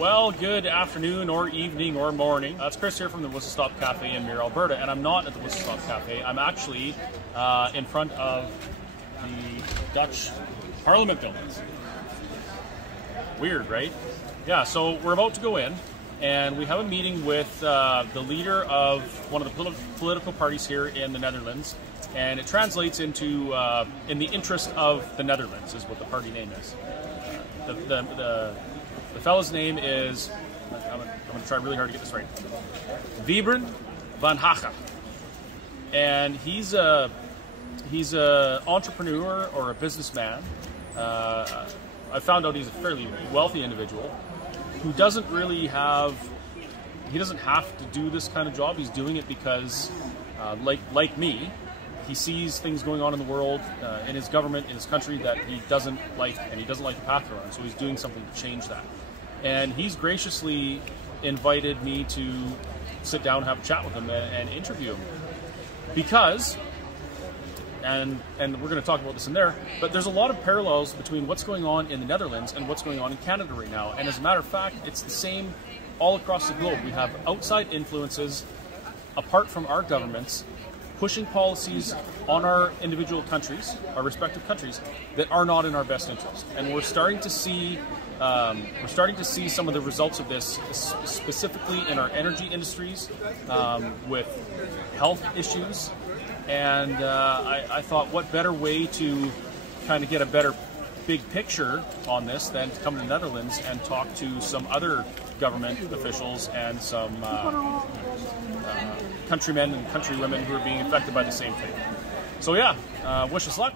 Well, good afternoon or evening or morning. It's Chris here from the Whistle Stop Cafe in Muir, Alberta, and I'm not at the Whistle Stop Cafe. I'm actually in front of the Dutch Parliament buildings. Weird, right? Yeah, so we're about to go in, and we have a meeting with the leader of one of the political parties here in the Netherlands, and it translates into in the interest of the Netherlands is what the party name is. The fellow's name is, I'm going to try really hard to get this right, Wybren van Haga, and he's a entrepreneur or a businessman. I found out he's a fairly wealthy individual who doesn't have to do this kind of job. He's doing it because, like me, he sees things going on in the world, in his government, in his country that he doesn't like, and he doesn't like the path they're on. So he's doing something to change that. And he's graciously invited me to sit down and have a chat with him and interview him. Because, and we're going to talk about this in there, but there's a lot of parallels between what's going on in the Netherlands and what's going on in Canada right now. And as a matter of fact, it's the same all across the globe. We have outside influences, apart from our governments, pushing policies on our individual countries, our respective countries, that are not in our best interest. And we're starting to see some of the results of this, specifically in our energy industries, with health issues. And I thought, what better way to kind of get a better big picture on this than to come to the Netherlands and talk to some other government officials and some countrymen and countrywomen who are being affected by the same thing. So yeah, wish us luck.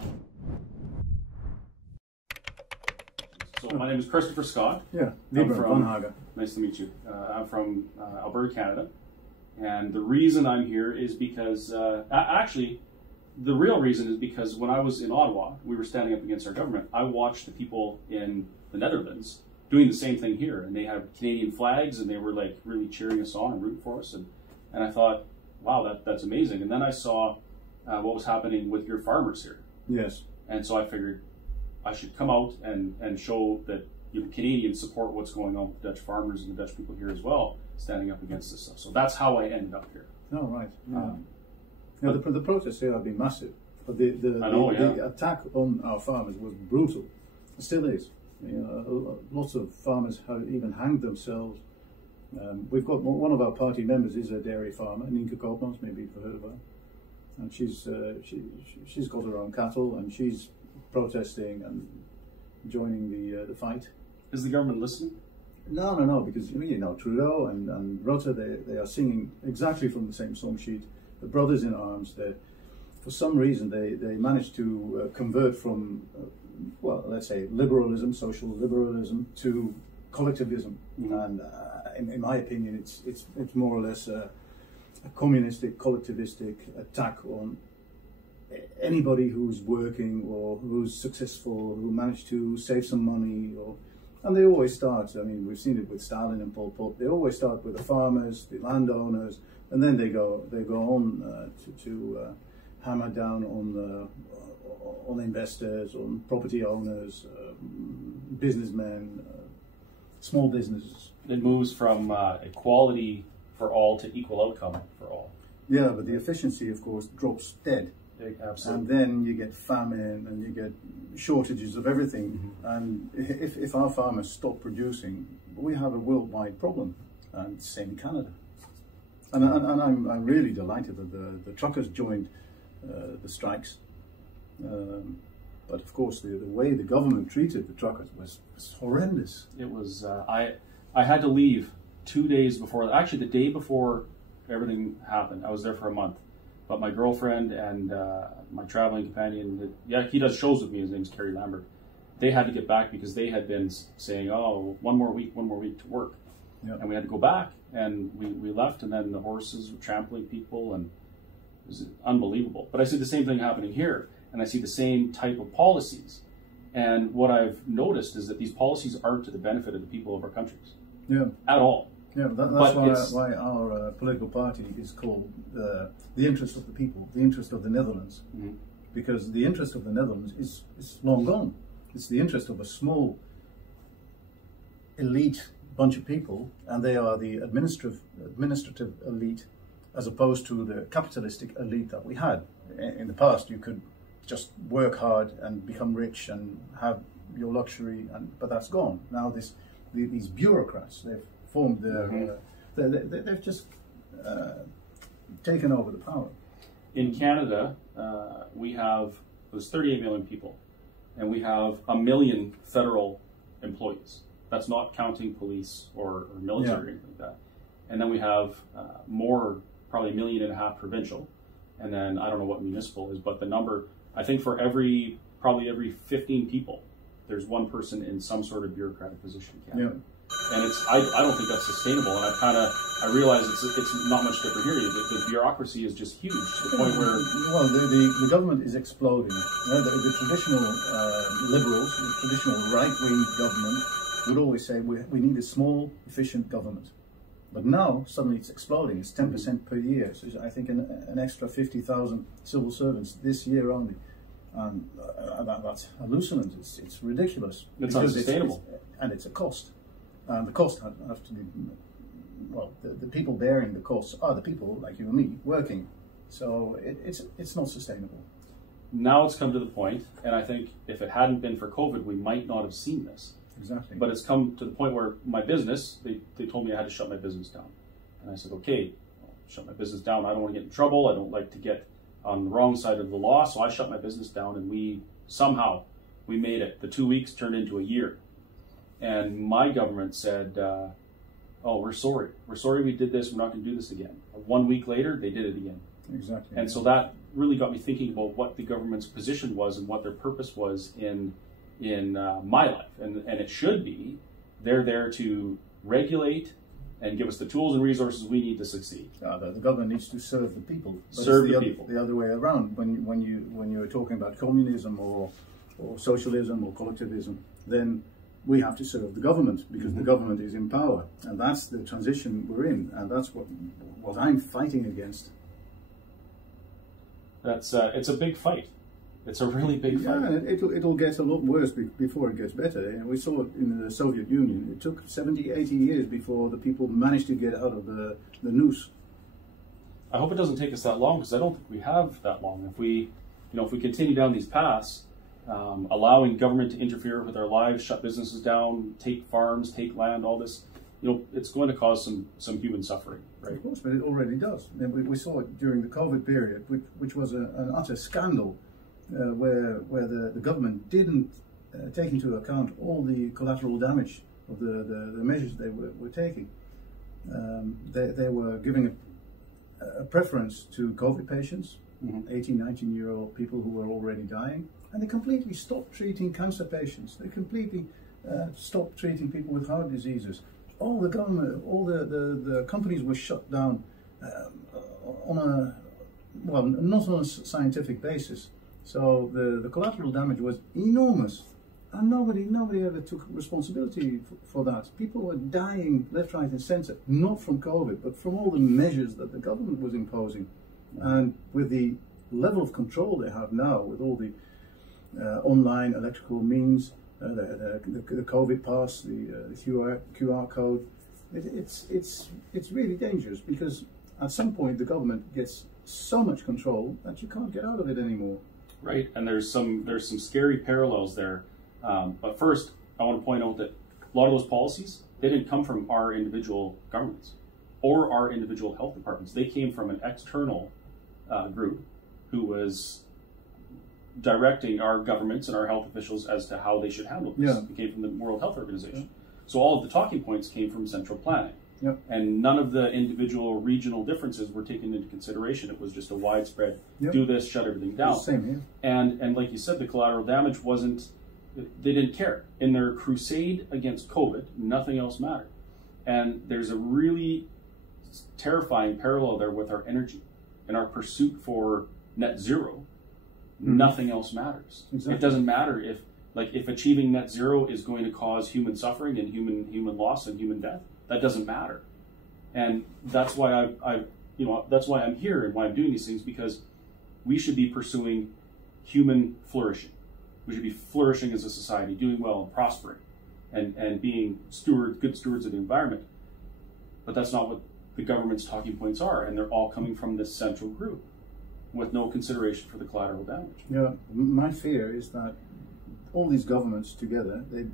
So my name is Christopher Scott. Yeah, Wybren van Haga. Nice to meet you. I'm from Alberta, Canada. And the reason I'm here is because, actually, the real reason is because when I was in Ottawa, we were standing up against our government. I watched the people in the Netherlands doing the same thing here. And they had Canadian flags, and they were like really cheering us on and rooting for us. And I thought, wow, that's amazing. And then I saw what was happening with your farmers here. Yes. And so I figured I should come out and show that Canadians support what's going on with the Dutch farmers and the Dutch people here as well, standing up against this stuff. So that's how I ended up here. Oh, right. Yeah. The protests here have been massive. But the attack on our farmers was brutal. It still is. Lots of farmers have even hanged themselves. We've got one of our party members is a dairy farmer, gekomen, maybe you've heard of her. And she's got her own cattle, and she's protesting and joining the fight. Is the government listening? No, because Trudeau and Rutte, they are singing exactly from the same song sheet. The brothers in arms. For some reason, they managed to convert from, well, let's say liberalism, social liberalism, to collectivism. Mm-hmm. And in my opinion, it's more or less a communistic, collectivistic attack on anybody who's working or who's successful, who managed to save some money, and they always start, we've seen it with Stalin and Pol Pot, they always start with the farmers, the landowners, and then they go on to hammer down on investors, on property owners, businessmen, small businesses. It moves from equality for all to equal outcome for all. Yeah, but the efficiency, of course, drops dead. Absolutely. And then you get famine and you get shortages of everything. Mm-hmm. And if our farmers stop producing, we have a worldwide problem. And same in Canada. And I'm really delighted that the truckers joined the strikes. But of course, the way the government treated the truckers was horrendous. It was. I had to leave 2 days before. Actually, the day before everything happened, I was there for a month. But my girlfriend and my traveling companion, he does shows with me, his name's Kerry Lambert, they had to get back because they had been saying, oh, one more week to work. Yep. And we had to go back, and we left, and then the horses were trampling people, and it was unbelievable. But I see the same thing happening here, and I see the same type of policies. And what I've noticed is that these policies aren't to the benefit of the people of our countries. Yeah. At all. Yeah, that's why our political party is called the interest of the people, the interest of the Netherlands. Mm-hmm. Because the interest of the Netherlands is long gone. It's the interest of a small elite bunch of people, and they are the administrative elite, as opposed to the capitalistic elite that we had. In the past, you could just work hard and become rich and have your luxury, but that's gone. Now these bureaucrats, they've formed their, they've just taken over the power. In Canada, there's 38 million people, and we have 1 million federal employees. That's not counting police or military or anything like that. And then we have probably 1.5 million provincial, and then I don't know what municipal is, but the number, I think for probably every 15 people, there's one person in some sort of bureaucratic position in Canada. And I don't think that's sustainable, and I realize it's not much different here. The bureaucracy is just huge to the point where... Well, the government is exploding. The traditional liberals, the traditional right-wing government would always say we need a small, efficient government. But now, suddenly it's exploding. It's 10% per year. So I think an extra 50,000 civil servants this year only. That's hallucinant. It's ridiculous. It's unsustainable. And it's a cost. And the cost have to be, well, the people bearing the costs are the people like you and me working. So it's not sustainable. Now it's come to the point, and I think if it hadn't been for COVID, we might not have seen this. Exactly. But it's come to the point where my business, they told me I had to shut my business down. And I said, okay, I'll shut my business down. I don't want to get in trouble. I don't like to get on the wrong side of the law. So I shut my business down, and we made it. The 2 weeks turned into a year. And my government said, oh, we're sorry. We're sorry we did this. We're not going to do this again. 1 week later, they did it again. Exactly. And so that really got me thinking about what the government's position was and what their purpose was in my life. And it should be, they're there to regulate and give us the tools and resources we need to succeed. The government needs to serve the people. Serve the people. The other way around. When you're talking about communism or socialism or collectivism, then we have to serve the government because the government is in power, and that's the transition we're in, and that's what I'm fighting against. It's a big fight. It's a really big fight. Yeah, it'll get a lot worse before it gets better. And we saw it in the Soviet Union. It took 70, 80 years before the people managed to get out of the noose. I hope it doesn't take us that long, because I don't think we have that long. If we continue down these paths, allowing government to interfere with our lives, shut businesses down, take farms, take land, all this, it's going to cause some human suffering, right? Of course, but it already does. And we saw it during the COVID period, which was an utter scandal, where the government didn't take into account all the collateral damage of the measures they were taking. They were giving a preference to COVID patients, 18, 19-year-old people who were already dying, and they completely stopped treating cancer patients. They completely stopped treating people with heart diseases. All the government, all the companies were shut down not on a scientific basis. So the collateral damage was enormous, and nobody ever took responsibility for that. People were dying left, right, and centre, not from COVID, but from all the measures that the government was imposing. And with the level of control they have now, with all the online electrical means, the COVID pass, the QR code, it's really dangerous, because at some point the government gets so much control that you can't get out of it anymore. Right, and there's some scary parallels there. But first, I want to point out that a lot of those policies, they didn't come from our individual governments or our individual health departments. They came from an external group who was directing our governments and our health officials as to how they should handle this. It came from the World Health Organization. So all of the talking points came from central planning. And none of the individual regional differences were taken into consideration. It was just a widespread, do this, shut everything down. Same here. And like you said, the collateral damage wasn't, they didn't care. In their crusade against COVID, nothing else mattered. And there's a really terrifying parallel there with our energy and our pursuit for net zero. Nothing else matters. It doesn't matter if achieving net zero is going to cause human suffering and human loss and human death. That doesn't matter. And that's why that's why I'm here and why I'm doing these things, because we should be pursuing human flourishing. We should be flourishing as a society, doing well and prospering. and being good stewards of the environment. But that's not what the government's talking points are, and they're all coming from this central group with no consideration for the collateral damage. Yeah, my fear is that all these governments together, they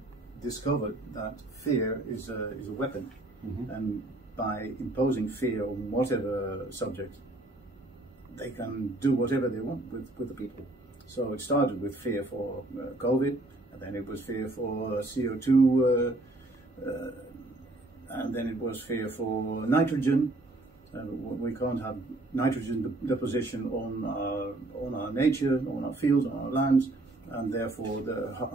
discovered that fear is a weapon, and by imposing fear on whatever subject, they can do whatever they want with the people. So it started with fear for COVID, and then it was fear for CO2, and then it was fear for nitrogen. We can't have nitrogen deposition on our nature, on our fields, on our lands, and therefore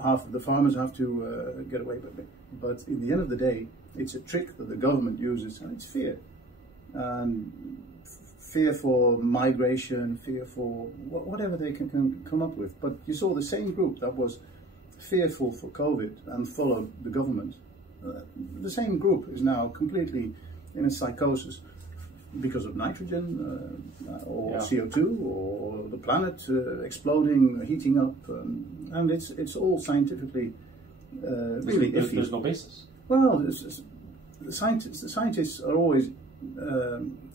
half of the farmers have to get away with it. But in the end of the day, it's a trick that the government uses, and it's fear. And fear for migration, fear for whatever they can come up with. But you saw the same group that was fearful for COVID and followed the government. The same group is now completely in a psychosis because of nitrogen or CO2 or the planet exploding, heating up, and it's all scientifically really iffy. There's no basis. Well, the scientists are always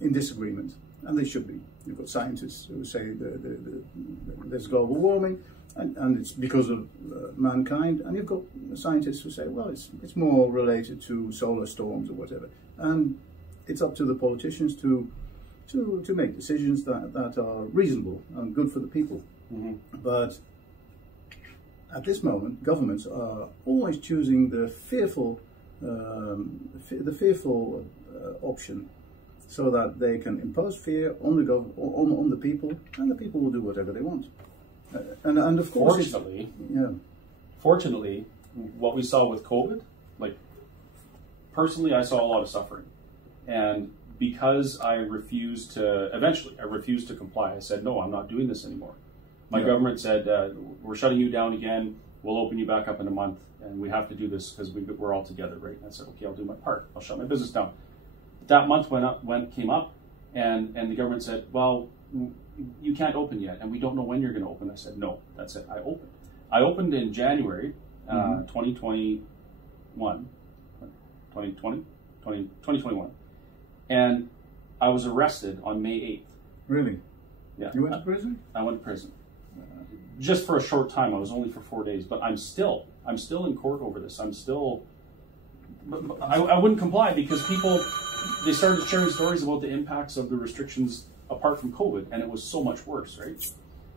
in disagreement, and they should be. You've got scientists who say there's global warming, and it's because of mankind, and you've got scientists who say, well, it's more related to solar storms or whatever. And it's up to the politicians to make decisions that are reasonable and good for the people. But at this moment, governments are always choosing the fearful option, so that they can impose fear on the people, and the people will do whatever they want. And of course, fortunately, what we saw with COVID, like personally, I saw a lot of suffering, and because I refused to comply. I said, no, I'm not doing this anymore. My government said, we're shutting you down again. We'll open you back up in a month, and we have to do this because we're all together, right? And I said, okay, I'll do my part. I'll shut my business down. That month came up, and the government said, well, you can't open yet, and we don't know when you're going to open. I said, no, that's it. I opened. I opened in January 2021, and I was arrested on May 8th. Really? Yeah. You went to prison? I went to prison. Just for a short time. I was only for 4 days, but I'm still in court over this. I wouldn't comply because they started sharing stories about the impacts of the restrictions apart from COVID, and it was so much worse, right?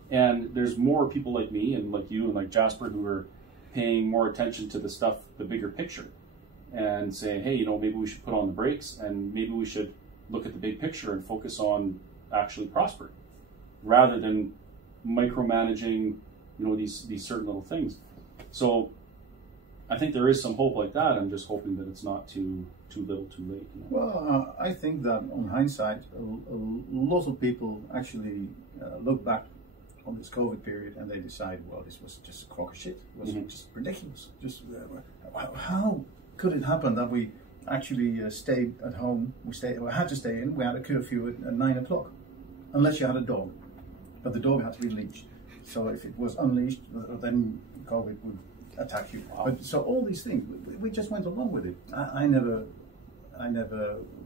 And there's more people like me and like you and like Jasper who are paying more attention to the bigger picture, and saying, hey, maybe we should put on the brakes, and maybe we should look at the big picture and focus on actually prospering, rather than micromanaging, these certain little things. So I think there is some hope like that. I'm just hoping that it's not too little, too late. Well, I think that on hindsight, a lot of people actually look back on this COVID period and they decide, well, this was just a crock of shit. It was just ridiculous. Just how could it happen that we actually stayed at home? We had to stay in. We had a curfew at 9 o'clock, unless you had a dog. But the dog had to be leashed. So if it was unleashed, then COVID would attack you. Wow. But so all these things, we just went along with it. I never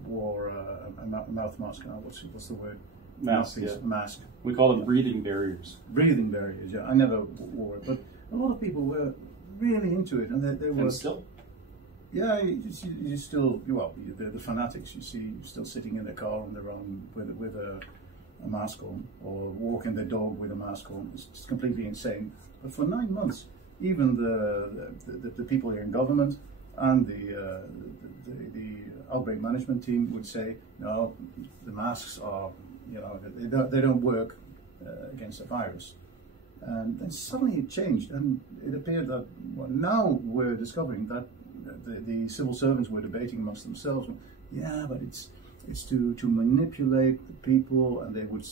wore a mouth mask. What's the word? Mask. Yeah. Mask. We call them breathing barriers. Breathing barriers. Yeah, I never wore it, but a lot of people were really into it, and they were. And still. Yeah, you still. Well, the fanatics. You see, still sitting in their car on their own with a mask on, or walking their dog with a mask on. It's completely insane. But for 9 months, even the people here in government and the outbreak management team would say, no, the masks are, they don't work against the virus. And then suddenly it changed, and it appeared that now we're discovering that the civil servants were debating amongst themselves. Yeah, but it's to manipulate the people, and they would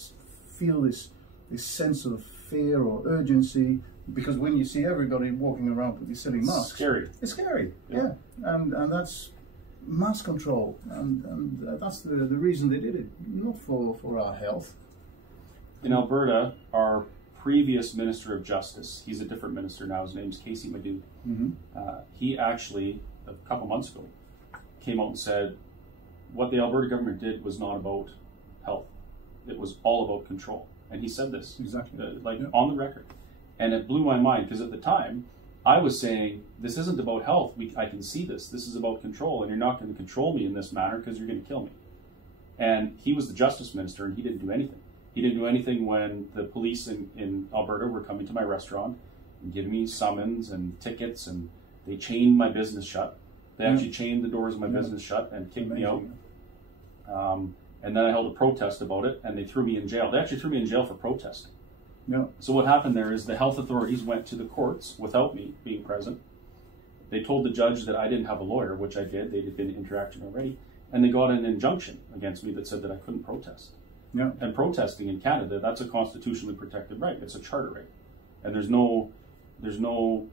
feel this sense of fear or urgency, because when you see everybody walking around with these silly masks, it's scary. Yeah, and that's mass control, and that's the reason they did it, not for our health. In Alberta, our previous Minister of Justice, he's a different minister now, his name's Casey Madhu, he actually, a couple months ago, came out and said what the Alberta government did was not about health. It was all about control. And he said this, on the record. And it blew my mind, because at the time, I was saying, this isn't about health. I can see this. This is about control, and you're not going to control me in this manner because you're going to kill me. And he was the Justice Minister, and he didn't do anything. He didn't do anything when the police in Alberta were coming to my restaurant and giving me summons and tickets, and they chained my business shut. They actually chained the doors of my business shut and kicked me out. And then I held a protest about it, and they threw me in jail. They actually threw me in jail for protesting. Yeah. So what happened there is the health authorities went to the courts without me being present. They told the judge that I didn't have a lawyer, which I did. They had been interacting already. And they got an injunction against me that said that I couldn't protest. Yeah. And protesting in Canada, that's a constitutionally protected right. It's a charter right. And there's no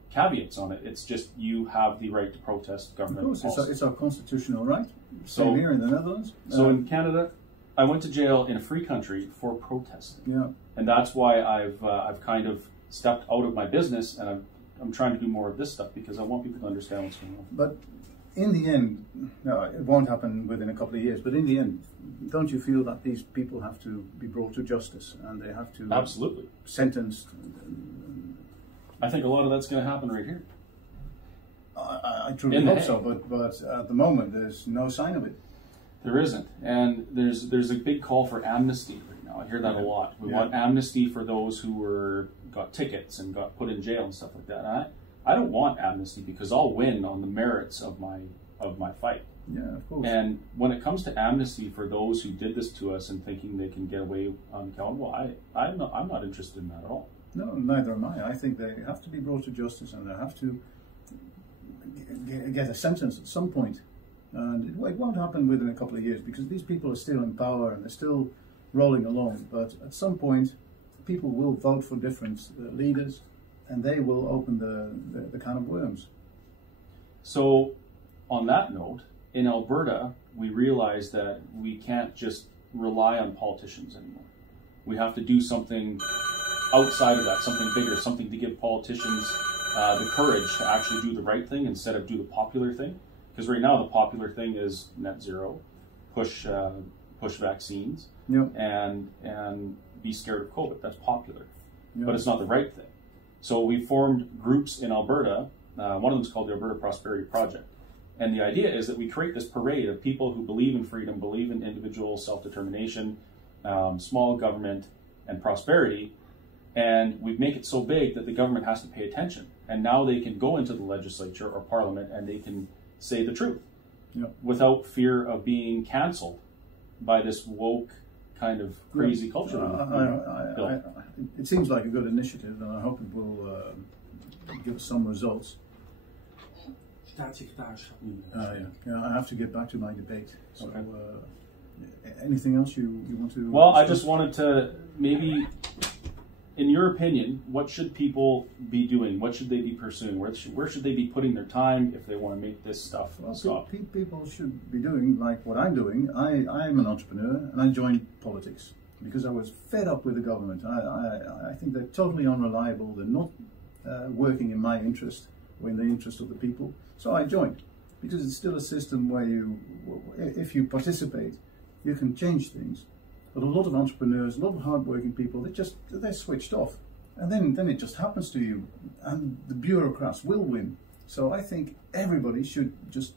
caveats on it. It's just you have the right to protest government policy. Of course, it's our constitutional right. Same here in the Netherlands. So in Canada, I went to jail in a free country for protesting. Yeah. And that's why I've kind of stepped out of my business, and I'm trying to do more of this stuff because I want people to understand what's going on. But in the end, it won't happen within a couple of years, but in the end, don't you feel that these people have to be brought to justice and they have to absolutely sentenced? I think a lot of that's going to happen right here. I truly hope so, but at the moment there's no sign of it. There isn't, and there's a big call for amnesty right now. I hear that a lot. We want amnesty for those who got tickets and got put in jail and stuff like that. And I don't want amnesty because I'll win on the merits of my fight. Yeah, of course. And when it comes to amnesty for those who did this to us and thinking they can get away unaccountable, I'm not interested in that at all. No, neither am I. I think they have to be brought to justice and they have to get a sentence at some point. And it won't happen within a couple of years because these people are still in power and they're still rolling along. But at some point, people will vote for different leaders and they will open the can of worms. So, on that note, in Alberta, we realize that we can't just rely on politicians anymore. We have to do something outside of that, something bigger, something to give politicians the courage to actually do the right thing instead of do the popular thing. Because right now the popular thing is net zero, push vaccines, and be scared of COVID. That's popular, but it's not the right thing. So we formed groups in Alberta. One of them is called the Alberta Prosperity Project. And the idea is that we create this parade of people who believe in freedom, believe in individual self-determination, small government, and prosperity. And we make it so big that the government has to pay attention. And now they can go into the legislature or parliament and they can say the truth without fear of being canceled by this woke kind of crazy culture. It seems like a good initiative, and I hope it will give us some results. I have to get back to my debate. So, anything else you want to? Well, I just wanted to maybe, in your opinion, what should people be doing? What should they be pursuing? Where should they be putting their time if they want to make this stuff stop? People should be doing like what I'm doing. I'm an entrepreneur, and I joined politics because I was fed up with the government. I think they're totally unreliable. They're not working in my interest or in the interest of the people. So I joined because it's still a system where if you participate, you can change things. But a lot of entrepreneurs, a lot of hardworking people, they're switched off. And then it just happens to you. And the bureaucrats will win. So I think everybody should just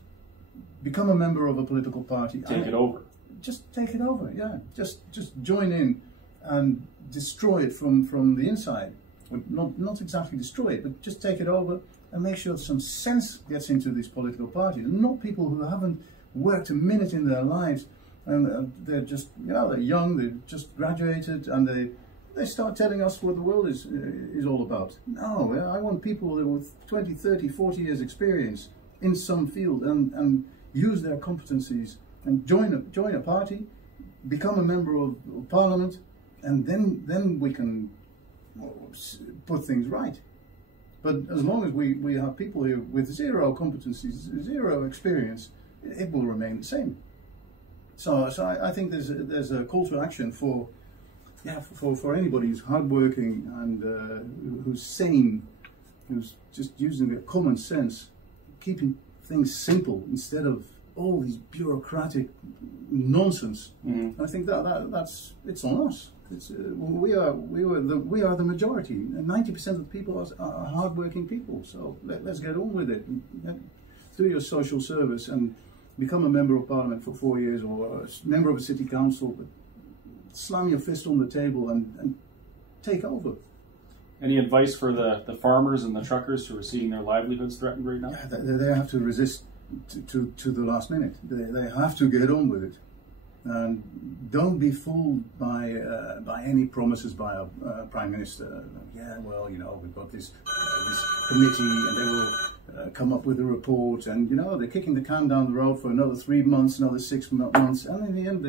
become a member of a political party. Take it over. Just take it over, yeah. Just join in and destroy it from the inside. Well, not exactly destroy it, but just take it over and make sure some sense gets into these political parties. And not people who haven't worked a minute in their lives. And they're just, they're young, they've just graduated, and they start telling us what the world is all about. No, I want people with 20, 30, 40 years experience in some field and use their competencies and join a party, become a member of parliament, and then we can put things right. But as long as we have people here with zero competencies, zero experience, it will remain the same. So I think there's a call to action for yeah, for anybody who's hardworking and who's sane, who's just using their common sense, keeping things simple instead of all these bureaucratic nonsense. I think that's it's on us. It's, we are the majority. 90% of the people are hardworking people. So let's get on with it. Do your social service and become a member of parliament for 4 years, or a member of a city council. But slam your fist on the table and take over. Any advice for the farmers and the truckers who are seeing their livelihoods threatened right now? Yeah, they have to resist to the last minute. They have to get on with it. And don't be fooled by any promises by our Prime Minister. Yeah, well, you know, we've got this committee and they will come up with a report, and, you know, they're kicking the can down the road for another 3 months, another 6 months, and in the end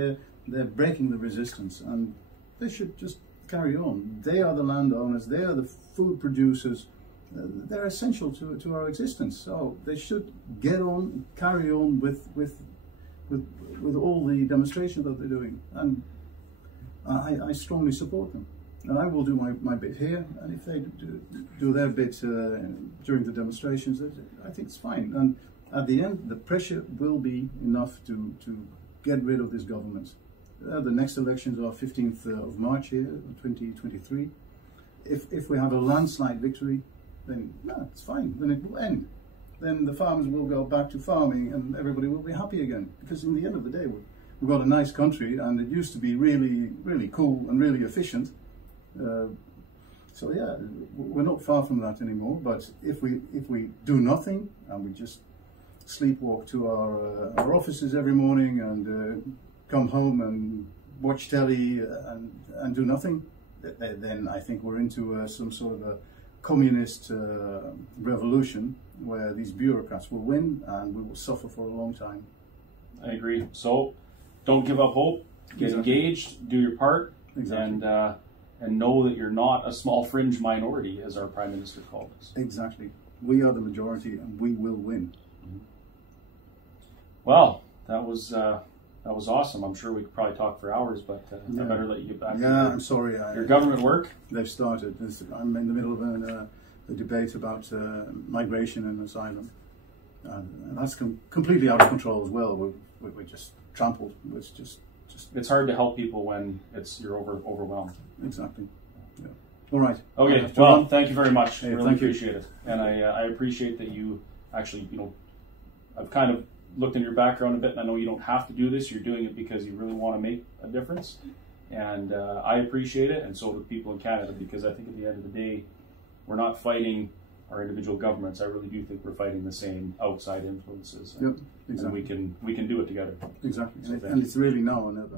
they're breaking the resistance, and they should just carry on. They are the landowners, they are the food producers, they're essential to our existence, so they should get on, carry on with all the demonstrations that they're doing, and I strongly support them. And I will do my bit here, and if they do their bit during the demonstrations, I think it's fine. And at the end, the pressure will be enough to get rid of this government. The next elections are 15th of March here, 2023. If we have a landslide victory, then no, it's fine, then it will end. Then the farmers will go back to farming and everybody will be happy again. Because in the end of the day, we've got a nice country, and it used to be really, really cool and really efficient. So yeah, we're not far from that anymore. But if we do nothing and we just sleepwalk to our offices every morning and come home and watch telly and do nothing, then I think we're into some sort of a communist revolution where these bureaucrats will win and we will suffer for a long time. I agree. So don't give up hope. Get engaged. Do your part. And know that you're not a small fringe minority, as our Prime Minister called us. Exactly. We are the majority, and we will win. Well, that was awesome. I'm sure we could probably talk for hours, but I better let you get back. Yeah, I'm sorry. Your government work. They've started. I'm in the middle of a debate about migration and asylum, and that's completely out of control as well. We're just trampled. It's just. It's hard to help people when you're overwhelmed. Exactly. Yeah. All right. Okay. Well, thank you very much. Hey, really appreciate it, and I appreciate that you actually, you know, I've kind of looked into your background a bit, and I know you don't have to do this. You're doing it because you really want to make a difference, and I appreciate it, and so do people in Canada, because I think at the end of the day, we're not fighting our individual governments. I really do think we're fighting the same outside influences. Yep, exactly. And we can do it together. Exactly, So and it's really now or never.